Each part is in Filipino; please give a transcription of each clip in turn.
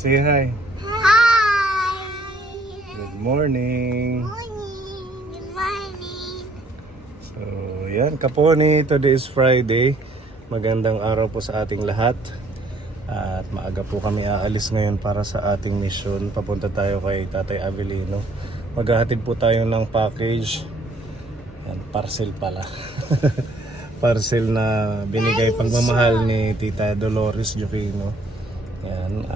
Say hi. Hi! Good morning. Good morning. So, yan, Kaponi. Today is Friday. Magandang araw po sa ating lahat. At maaga po kami aalis ngayon para sa ating mission. Papunta tayo kay Tatay Avelino. Maghahatid po tayo ng package. Yan, parcel pala. Parcel na binigay pagmamahal ni Tita Dolores Joquino. Yan,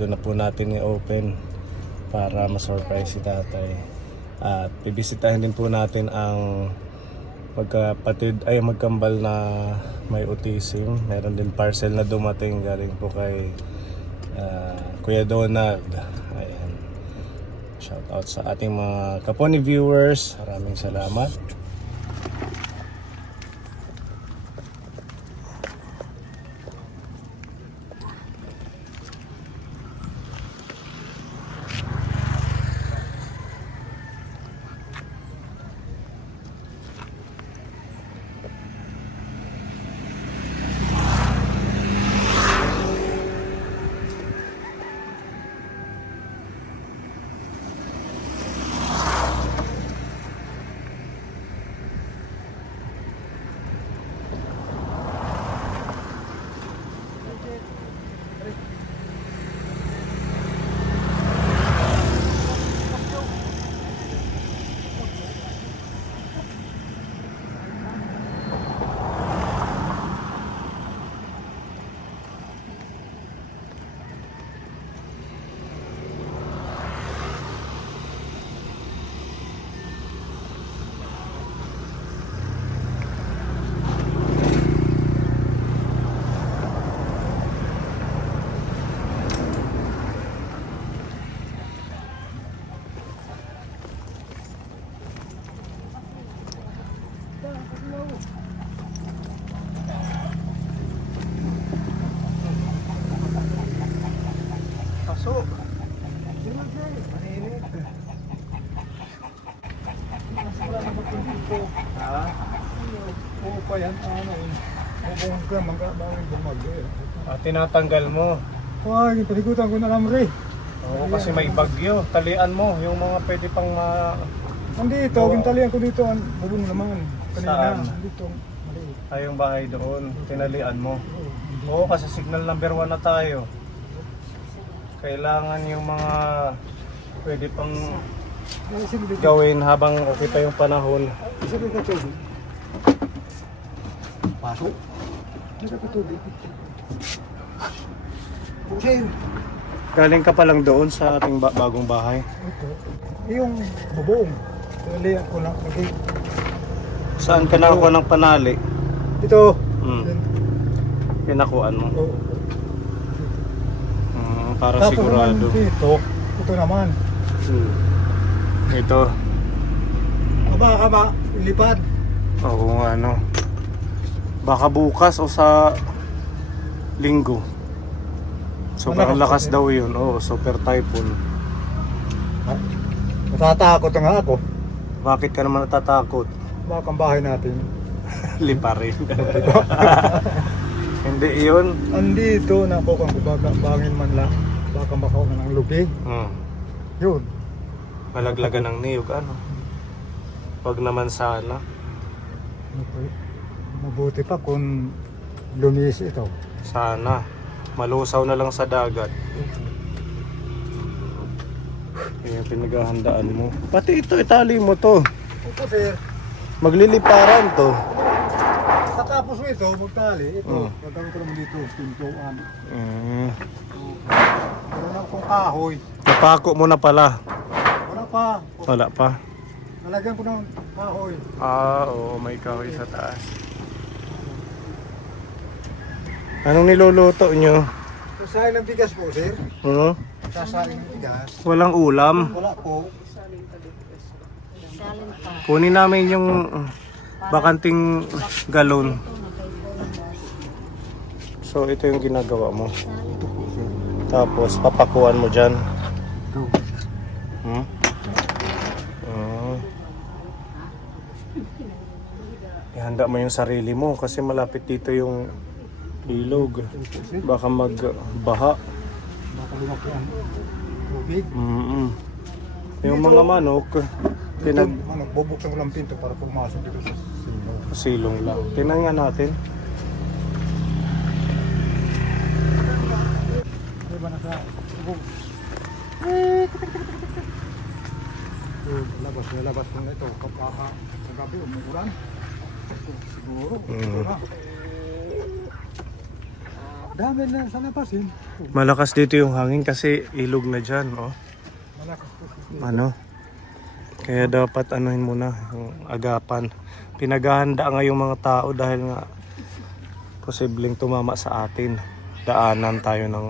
doon na po natin i-open para ma-surprise si tatay. At bibisitahin din po natin ang magkapatid ay magkambal na may autism. Meron din parcel na dumating galing po kay Kuya Donald. Ayan. Shout out sa ating mga Kaponi viewers. Maraming salamat. Pasok. Mainit. Ha? Oo pa yan, ano yun. Mabong ka, bawin bumagyo eh. Tinatanggal mo. Ay, paligutan ko na lang rin. Oo, kasi may bagyo. Talian mo yung mga pwede pang Nandito, gintalian ko dito, bubong naman. Saan? Kanina, dito. Maliit. ay yung bahay doon. Tinalian mo. Oo, Oo, kasi signal number 1 na tayo. Kailangan yung mga pwede pang Sige, gawin habang okay pa yung panahon. Sige ka tubig. Pasok. Sige ka tubig. Sir, Galing ka pa lang doon sa ating bagong bahay. ito. Yung bubong. Tinalian ko lang. Okay. Saan ka nakuha ng panali? Dito. Hmm. Pinakuan mo. Oo. Para Tapos sigurado. naman dito, ito naman. Ito. Baka ba, lipad. Oo nga no. Baka bukas o sa linggo. Sobrang Malakas lakas kasi. daw yun. Oo, super typhoon. Natatakot nga ako. Bakit ka naman natatakot? Baka ang bahay natin. Lipa rin. Hindi yun. Andito na ako kung bangin man lang. Baka makaw na ng lugi. Yun. Malaglagan ng niyog ano. Wag naman sana. Mabuti pa kung lumis ito. Sana. Malusaw na lang sa dagat. Yung pinaghahandaan mo. Pati ito, itali mo to. Ito sir. Magliliparan to. Katapos mo ito, magtali. Ito. Hmm. Gagawin ko naman dito. Pintuan. Mm. Meron lang kong kahoy. Napako mo na pala. Wala pa. Wala pa. Nalagyan ko ng kahoy. Oo, may kahoy sa taas. Anong niluluto nyo? Sasahin ng bigas po sir. Sasahin ng bigas. Walang ulam. Wala po. Kunin namin yung bakanting galon. So ito yung ginagawa mo. Tapos papakuan mo dyan. Go. Ihanda mo yung sarili mo kasi malapit dito yung ilog. Baka magbaha. Baka lumaki ang tubig. Yung mga manok, pinag Ano, bubuksan ko lang pinto para pumasok dito sa silo. silong lang. Tingnan nga natin. Diba nasa labas ko na ito kapag kagabi umuulan. Siguro. Dami na sa labasin. Malakas dito yung hangin kasi ilog na dyan, oh. Malakas po. Ano? Kaya dapat anuhin muna yung agapan. Pinaghahanda nga yung mga tao dahil nga posibleng tumama sa atin. Daanan tayo ng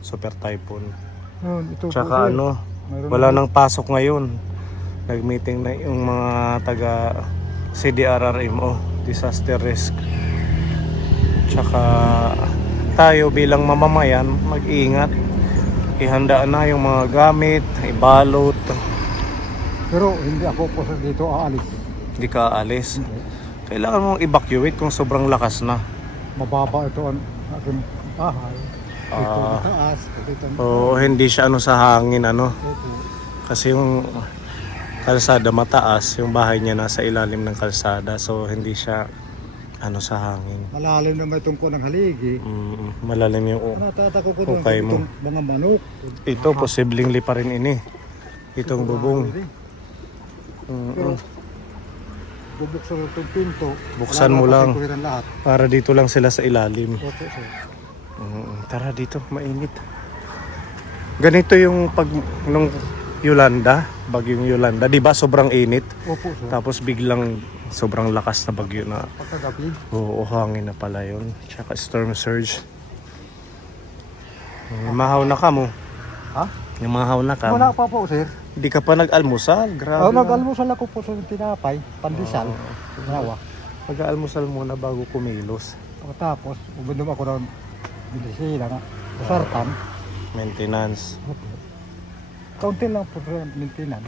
super typhoon. Ito Tsaka po, ano, mayroon wala na- nang pasok ngayon. Nag-meeting na yung mga taga CDRRMO, Disaster Risk. Tsaka tayo bilang mamamayan, mag-ingat. Ihanda na yung mga gamit, ibalot. Pero hindi ako po dito aalis. Hindi ka aalis. Kailangan mong evacuate kung sobrang lakas na. Mababa ito ang aking bahay. Dito Ah. mataas. Dito O hindi siya ano sa hangin ano. Ito. Kasi yung kalsada mataas, yung bahay niya nasa ilalim ng kalsada. So hindi siya ano sa hangin. Malalim naman itong ko ng haligi. Malalim yung Natatako ko doon Okay mo. itong mga manok. ito posibleng lipa rin ini. Itong bubong. Pero bubuksan ko itong pinto. Buksan mo lang. Ko rin lahat. Para dito lang sila sa ilalim. Opo, sir. Tara dito, mainit. Ganito yung pag nung Yolanda, bagyong Yolanda, 'di ba? Sobrang init. Opo, sir. Tapos biglang sobrang lakas na bagyo na. Pagkagabi. Oo, hangin na pala 'yon. Tsaka storm surge. Mahaw na ka mo. Ha? Yung mahaw na ka. Wala pa po, sir. Hindi ka pa nag-almusal. Grabe. Nag-almusal ako po sa tinapay. Pandesal. Ginawa. Pag-almusal muna bago kumilos. Tapos, uminom ako ng bilisina nga. Sartan. Maintenance. Kaunti lang po sa mintinan.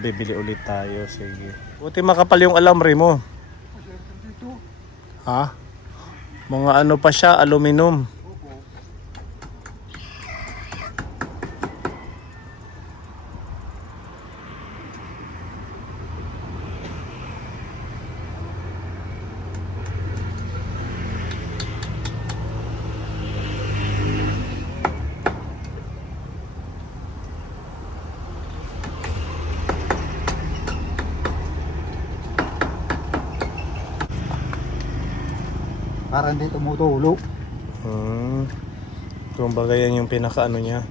Bibili ulit tayo. Sige. Buti makapal yung alambre mo. Dito. Ha? Mga ano pa siya, aluminum. Para hindi tumutulo. Kumbaga yan yung pinaka ano niya.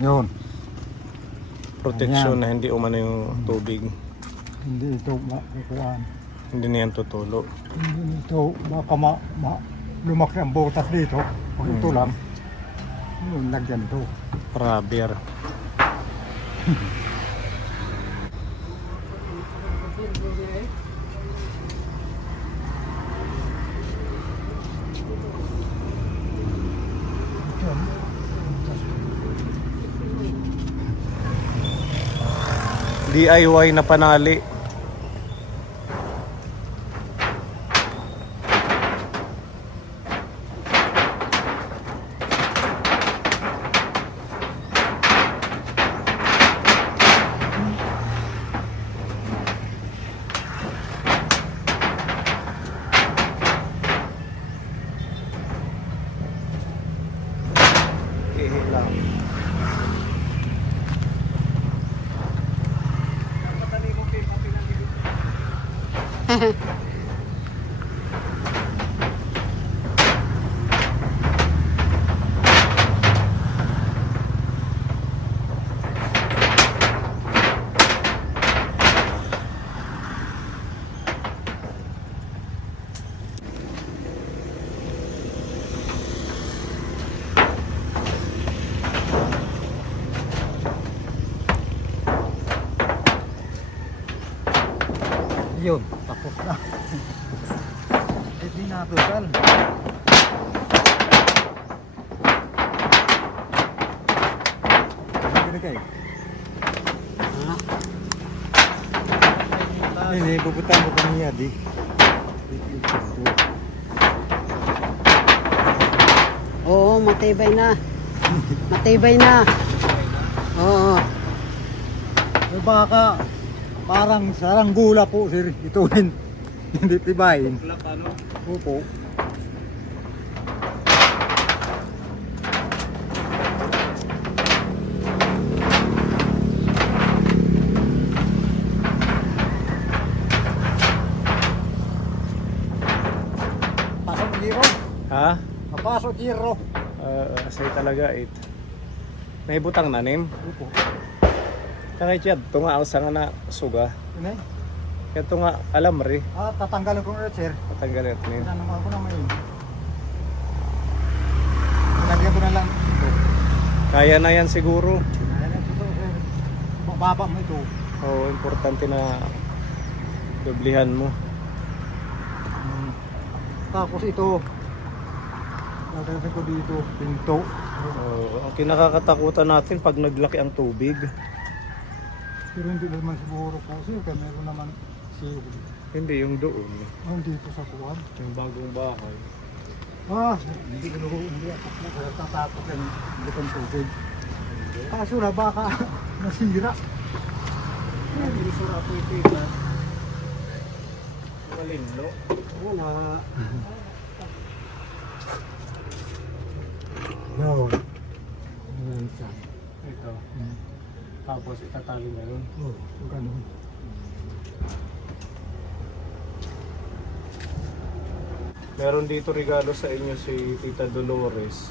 Yun. Protection na hindi umano yung tubig. Hindi ito makukuhaan. Hindi na yan tutulo. Hindi ito baka lumaki ang butas dito. Pag ito lang. Yung lagyan ito. Rubber. DIY na panali. Lang. Yun. Tapos na. Hindi natutal. Ano kayo? Hindi, pupunta mo kaniya di. Oo, matibay na. Matibay na. Oo. May baka, parang saranggula po sir. Ito hindi tibayin. Opo. Pasok Giro. Ha? Papasok Giro. Kasi talaga 8. May butang nanim. Opo. Kaya siya, tunga sa nga na suga. Ini. Kaya tunga alam rin. Tatanggalin ko ulit sir. Patanggalin natin. Naman ko na may. Lagyan ko na lang ito. Kaya na yan siguro. Ayan ito sir. Mababa mo ito. Oo, importante na doblihan mo. Tapos ito. Lagyan ko dito. Pinto. Oo, ang kinakakatakutan natin pag naglaki ang tubig. Pero hindi naman siguro po sir. Kaya meron naman si Hindi, yung doon. dito sa kuwan. Yung bagong bahay. Hindi ako natatakot yan. Hindi kong tubig. Kaso na baka nasira. Hindi sura po ito. Malinlo. Wala. No. Ayan siya. Ito. Tapos itatali na yun. Ganun. Meron dito regalo sa inyo si Tita Dolores.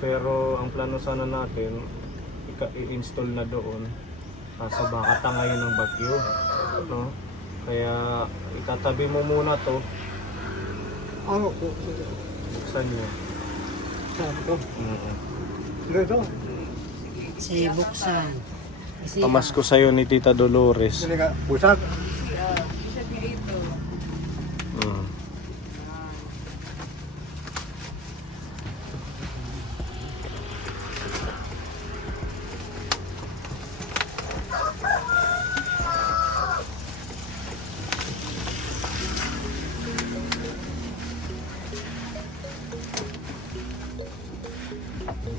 Pero ang plano sana natin, i-install na doon. Kaso baka tangayin ng bagyo. No? Kaya itatabi mo muna to. Ano po? Buksan nyo. Saan ito? Dito? Si buksan. Kasi Pamasko sa'yo ni Tita Dolores. Sili ka. Busag. Mm.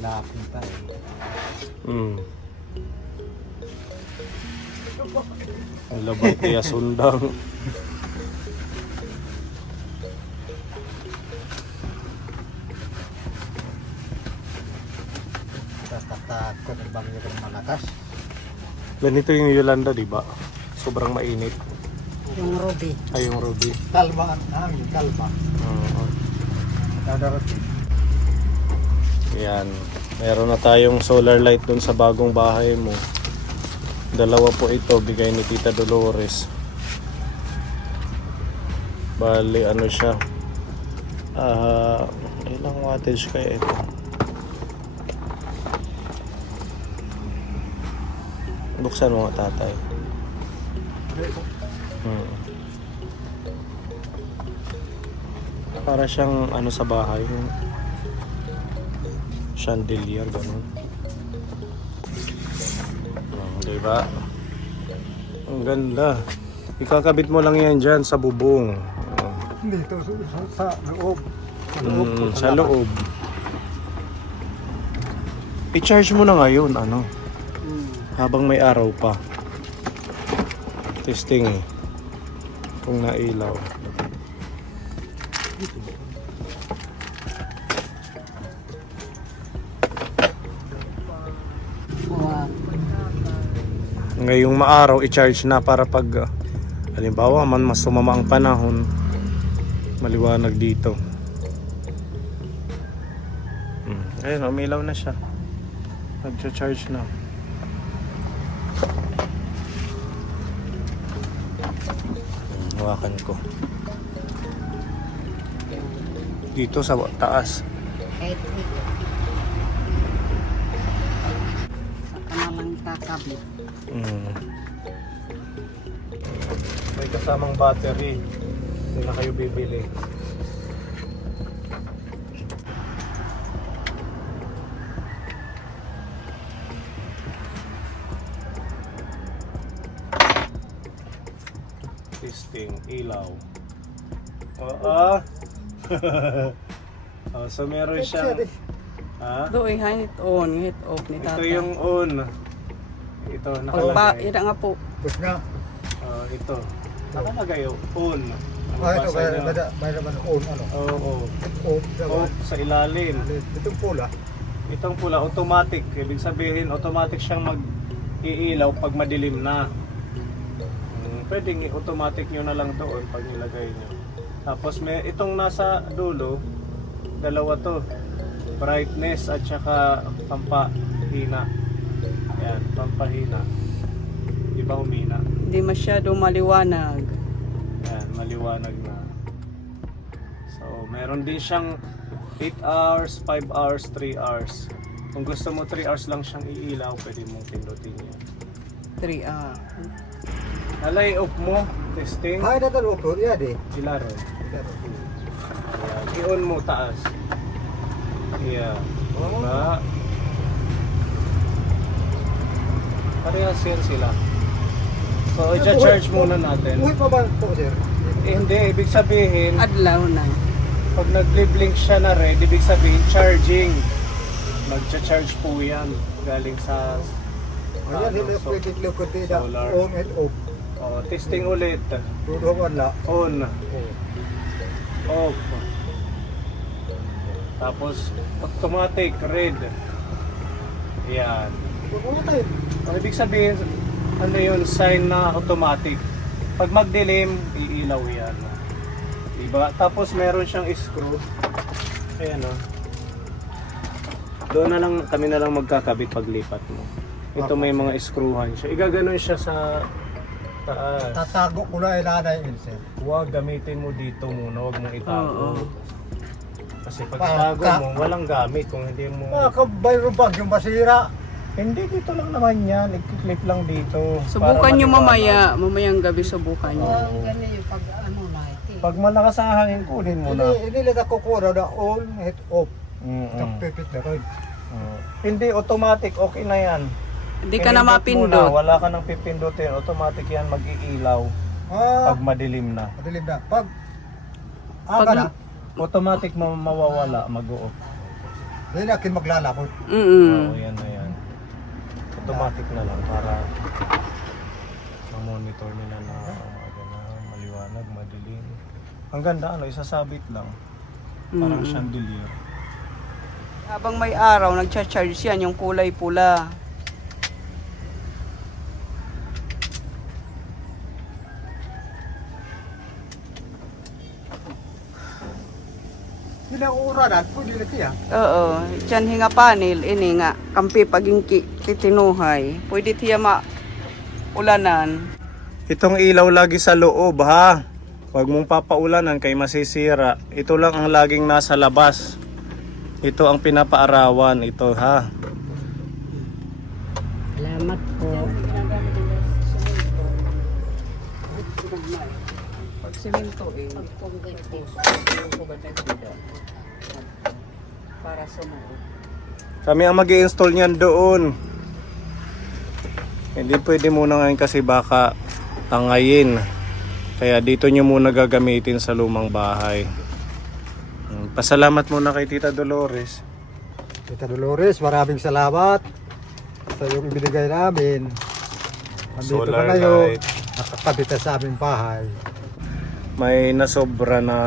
Lapin tayo. Mm. Ang labay kaya sundang. Takot ang bangyo ng malakas. Ganito yung Yolanda, di ba? Sobrang mainit. yung Ruby. Ay, yung Ruby. Kalma ang hangin, kalma. Oo. Dadarating. Yan. Meron na tayong solar light dun sa bagong bahay mo. Dalawa po ito, bigay ni Tita Dolores. Bali, ano siya? Ilang wattage kaya ito? Buksan mo nga, tatay. Para siyang ano sa bahay, yung chandelier, ganun. Diba? Ang ganda. Ikakabit mo lang yan dyan sa bubong. Dito sa loob. Sa loob. Sa loob. I-charge mo na ngayon, ano? Habang may araw pa. Testing eh. Kung nailaw. Wow. Ngayong maaraw, i-charge na para pag halimbawa man mas sumama ang panahon, maliwanag dito. Ayun, umilaw na siya. Nag-charge na. Hawakan ko. Dito sa taas. Kahit saka na lang kakabit. May kasamang battery. Hindi na kayo bibili. Testing, ilaw. Oo. So meron siyang Ha? Doon, hit on, hit off ni Ito tata. yung on. Ito, Pagpa, nakalagay. ina nga po. Tapos na. Ito. Nakalagay yung on. Ano Ito, basa nyo? may naman on, ano. Oo. On, diba? Off sa ilalim. Itong pula. Itong pula, automatic. Ibig sabihin, automatic siyang mag-iilaw pag madilim na. Pwedeng automatic nyo na lang doon pag nilagay nyo. Tapos may itong nasa dulo, dalawa to. Brightness at saka pampahina. Ayan, pampahina. Di ba humina? Hindi masyado maliwanag. Ayan, maliwanag na. So, meron din siyang 8 hours, 5 hours, 3 hours. Kung gusto mo 3 hours lang siyang iilaw, pwede mong pindutin yan. 3 ah. Alay off mo, testing. Kaya na dalawa po, yan eh. Ilaro. Ayan, i-on mo taas. Yeah. Diba? Parehas yan sila. So, i-charge muna natin. Buhay pa ba po, sir? Hindi, ibig sabihin, Adlaw na. pag nag-blink siya na red, ibig sabihin charging. Magcha-charge po yan galing sa Ayan, hindi so- pwede likod na solar. on and off. testing ulit. Dulo wala. On, Oh. off. Tapos automatic red. Yan. Huwag tayo. Ang ibig sabihin, ano yun, sign na automatic. Pag magdilim, iilaw yan. Diba? Tapos meron siyang screw. Ayan o. Doon na lang, kami na lang magkakabit paglipat mo. Ito may mga screwhan siya. Igaganon siya sa taas. Tatago ko na ilanay yun, sir. Huwag gamitin mo dito muna, huwag mong itago. Oo. Kasi pag itago mo, walang gamit kung hindi mo... Mayroon bag yung masira. Hindi, dito lang naman yan. I-clip lang dito. Subukan para nyo maliwanag. mamayang gabi subukan nyo. Ang ganun yung pag ano na ito. Pag malakas ang hangin, kunin mo na. Inilit ako ko na on and off. Mm-mm. Pipit na rin. Hindi, automatic. Okay na yan. Hindi ka na Pinindot mo mapindot. Wala ka nang pipindutin. Automatic yan mag-iilaw pag madilim na. Madilim na. Pag Pag- aga na, Automatic mawawala, mag-off. hindi na akin maglalakot. Mm. Oo, yan na yan. Automatic na lang para ma-monitor nila na ganun, maliwanag, madilim. Ang ganda, isasabit lang. Parang chandelier. Habang may araw, nagcha-charge yan yung kulay pula. Hindi na ura na, pwede na siya. Oo, dyan hinga panel, ini nga, kampi pagingki, titinuhay. Pwede tiya ulanan. Itong ilaw lagi sa loob ha. Huwag mong papaulanan kay masisira. Ito lang ang laging nasa labas. Ito ang pinapaarawan. Ito ha. Salamat po. Pag simento eh, para sumuot. Kami ang mag-i-install niyan doon. Hindi pwede muna ngayon kasi baka tangayin. Kaya dito nyo muna gagamitin sa lumang bahay. Pasalamat muna kay Tita Dolores. Tita Dolores, maraming salamat sa yung binigay namin. Nandito Solar pa ngayon, light. nakakabit na sa aming bahay. May nasobra na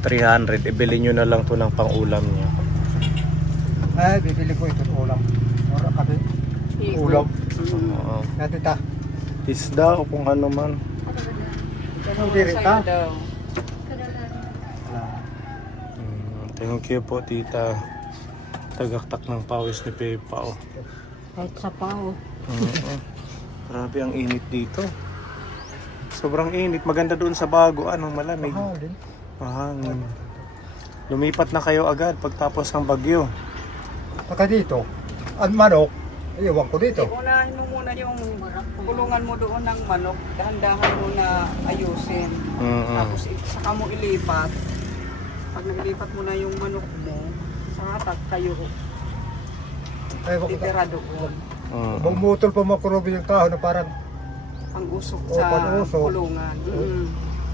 300. Ibili nyo na lang to ng pang-ulam nyo. Ay, bibili ko ito ulam. Ora kami. Ulam. Oo. Na tita. Isda o kung ano man. Diri ka? Thank you po Tita. Tagaktak ng pawis ni Pepa oh. Kahit sa pao. Grabe ang init dito. Sobrang init. Maganda doon sa bago. Anong malamig. Mahal din. Mahangin. Lumipat na kayo agad pagtapos ng bagyo. Saka dito, ang manok, iwan ko dito. Unahin mo muna yung kulungan mo doon ng manok. Dahan-dahan mo na ayusin. Tapos saka mo ilipat. Pag naglipat mo na yung manok mo, saka kayo Ay, wag ko. titira doon. Bumutol pa makurobi yung tao na parang Ang usok Oh, sa panusok. kulungan.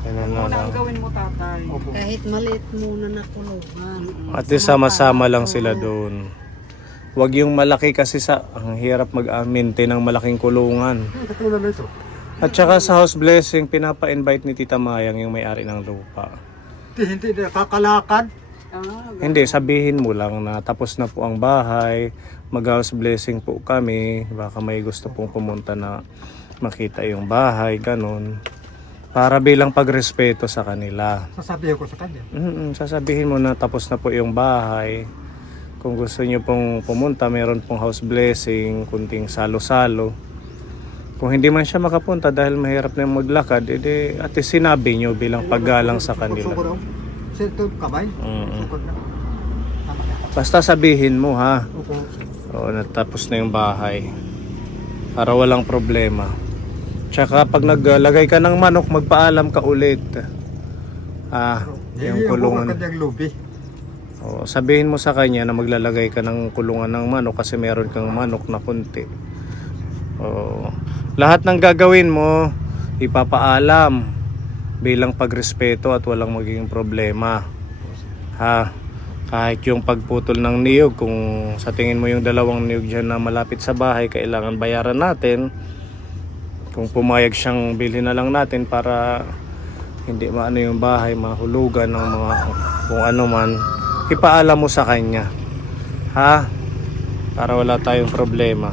Ganun na Muna lang. ang gawin mo, tatay. Opo. Kahit maliit muna na kulungan. At least sama-sama lang sila doon. Huwag yung malaki kasi ang hirap mag-maintain ng malaking kulungan. Katulad na ito. At saka sa house blessing, pinapa-invite ni Tita Mayang yung may-ari ng lupa. Hindi na kakalakad. Hindi, sabihin mo lang na tapos na po ang bahay, mag-house blessing po kami, baka may gusto pong pumunta na makita yung bahay, ganun. Para bilang pagrespeto sa kanila. Sasabihin ko sa kanya. Sasabihin mo na tapos na po yung bahay. Kung gusto nyo pong pumunta, meron pong house blessing, kunting salo-salo. Kung hindi man siya makapunta dahil mahirap na yung maglakad, edi at least sinabi nyo bilang paggalang sa kanila. Sukod sento kamay. Sukod na. Tama na. Basta sabihin mo ha. Opo. Oo, natapos na yung bahay. Para walang problema. Tsaka pag naglagay ka ng manok, magpaalam ka ulit. Yung kulungan. Kanyang lubi. Oo, sabihin mo sa kanya na maglalagay ka ng kulungan ng manok kasi meron kang manok na kunti. Oo. Lahat ng gagawin mo, ipapaalam bilang pagrespeto at walang magiging problema. Ha? Kahit yung pagputol ng niyog, kung sa tingin mo yung dalawang niyog dyan na malapit sa bahay, kailangan bayaran natin. Kung pumayag siyang bilhin na lang natin para hindi maano yung bahay, mahulugan ng mga kung ano man, ipaalam mo sa kanya. Ha? Para wala tayong problema.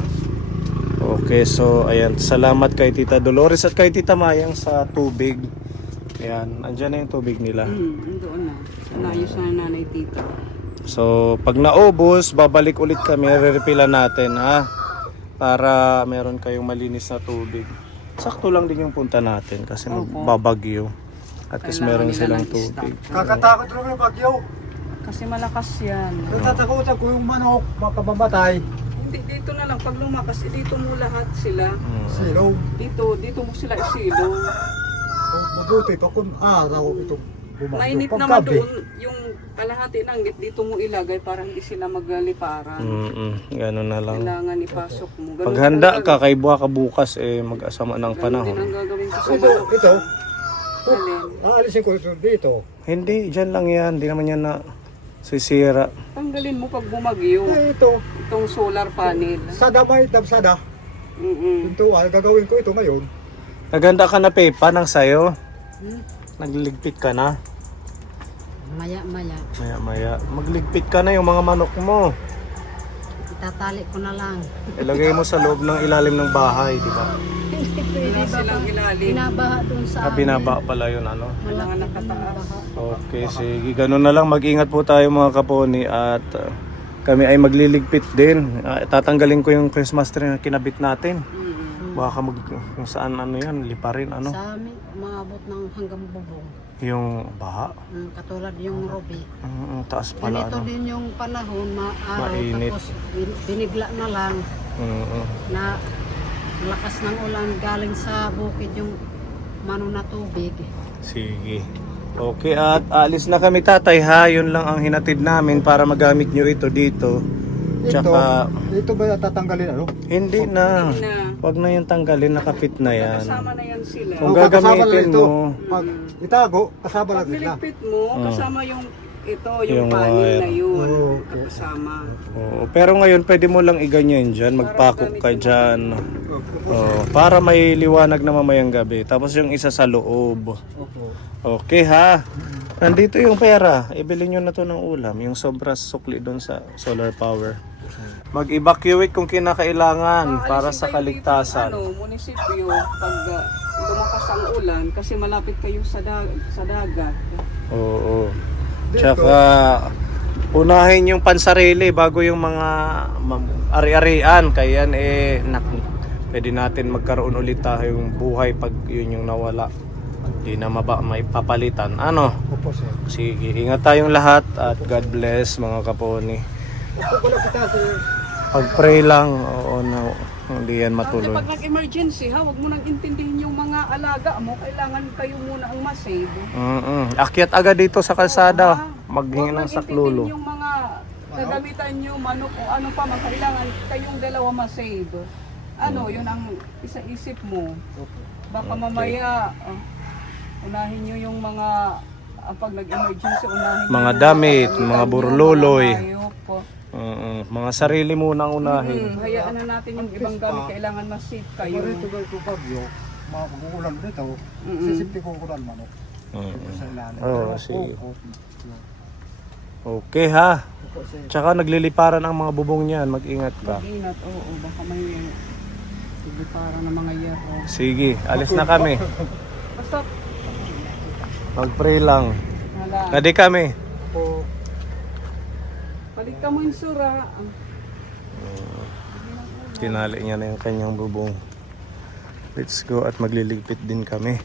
Okay, so ayan, salamat kay Tita Dolores at kay Tita Mayang sa tubig. Ayan, andyan na yung tubig nila. Doon na. Naayos na nanay tita. So, pag naubos, babalik ulit kami, re-refillan natin, ha? Para meron kayong malinis na tubig. Sakto lang din yung punta natin kasi magbabagyo. At kasi Kailangan meron nila silang ng tubig. Kakatakot rin yung bagyo. Kasi malakas yan. Natatakutan ko yung manok, baka mamatay. Hindi, dito na lang. Pag lumakas, dito mo lahat sila. Silong. Dito mo sila isilong. Mabuti pa kung araw ito bumagyo. Mainit naman doon yung kalahati ng git, dito mo ilagay para hindi sila magliparan. Ganun na lang. Kailangan ipasok mo. Ganun Paghanda lang ka kay buha ka bukas, mag-asama ng Ganun din panahon. ang gagawin ko sa Ito, manok. ito. Alin? Aalisin ko ito dito. Hindi, dyan lang yan. Hindi naman yan na sisira. Tanggalin mo pag bumagyo. Ito, Itong solar panel. sada may dabsada. Ito, gagawin ko ito ngayon. Naganda ka na, Pepa, ng sayo. Nagliligpit ka na. Maya-maya. Maya-maya. Magligpit ka na yung mga manok mo. Itatali ko na lang. Ilagay mo sa loob ng ilalim ng bahay, di ba? Hindi pwede Wala silang ilalim. Binabaha doon sa Binaba pala yun, ano? Kailangan nakataas. Okay, sige. Ganun na lang. Mag-ingat po tayo mga kaponi at kami ay magliligpit din. Tatanggalin ko yung Christmas tree na kinabit natin. Baka kung saan ano yan, liparin ano. Sa amin, umabot ng hanggang bubong. Yung baha. Katulad yung Ruby. Taas pala Ganito ano. din yung panahon, maaraw, Mainit. tapos binigla na lang na lakas ng ulan galing sa bukid yung mano na tubig. Sige. Okay, at alis na kami tatay ha. Yun lang ang hinatid namin para magamit nyo ito dito. Tsaka, Ito ba tatanggalin ano? hindi na. Na, Wag na yung tanggalin, nakapit na yan. kasama na yan sila. Kung O, kasama lang gagamitin ito. mo, Pag itago, kasama Pag lang sila. niligpit mo, kasama yung yung Yung panel wire. na yun. Okay. Kasama. oo. Pero ngayon pwede mo lang iganyan dyan, magpakok ka dyan. Oo, para may liwanag na mamayang gabi. Tapos yung isa sa loob. Opo. Okay ha. Nandito yung pera. Ibili nyo na to ng ulam. Yung sobra sukli doon sa solar power. Mag-evacuate kung kinakailangan para sa kaligtasan. Munisipyo, pag lumakas ang ulan, kasi malapit kayo sa dagat. Oo. Tsaka unahin yung pansarili bago yung mga ari-arian. Kaya yan pwede natin magkaroon ulit tayong buhay pag yun yung nawala. Hindi na maipapalitan. Ano? Opo, sir. Sige, ingat tayong lahat at God bless mga kaponi. Opo, wala kita, sir. Pag-pray lang, oo, no, hindi yan Kasi matuloy. pag nag-emergency, huwag mo nang intindihin yung mga alaga mo. Kailangan kayo muna ang masave. Akyat agad dito sa kalsada, Huwag maghingi ng nang saklolo. intindihin yung mga gagamitan nyo, manok o ano pa man. Kailangan kayong dalawa masave. Ano, yun ang isa-isip mo. Baka mamaya, Unahin nyo yung mga, pag nag-emergency, unahin Mga nyo damit, yung mga nyo, burloloy. mga hayop po. Mga sarili munang unahin. Hayaan na natin yung ibang gamit, kailangan mas safe kayo. Parito ba ito bagyo, magugulan dito, sisipti ko kulan manok. Sa ilalim. Oo, sige. Okay ha. Tsaka nagliliparan ang mga bubong niyan. Mag-ingat ka. Mag-ingat, oo, baka may para ng mga yero. Sige, alis na kami. Basta, Mag-pray lang. wala. Nadi kami. Balik ka mo yung sura. Tinali niya na yung kanyang bubong. Let's go at magliligpit din kami.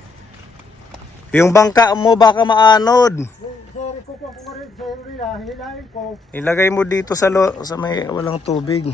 Yung bangka mo baka maanod. Sorry ko rin, sorry, hilahin ko. Ilagay mo dito sa may walang tubig.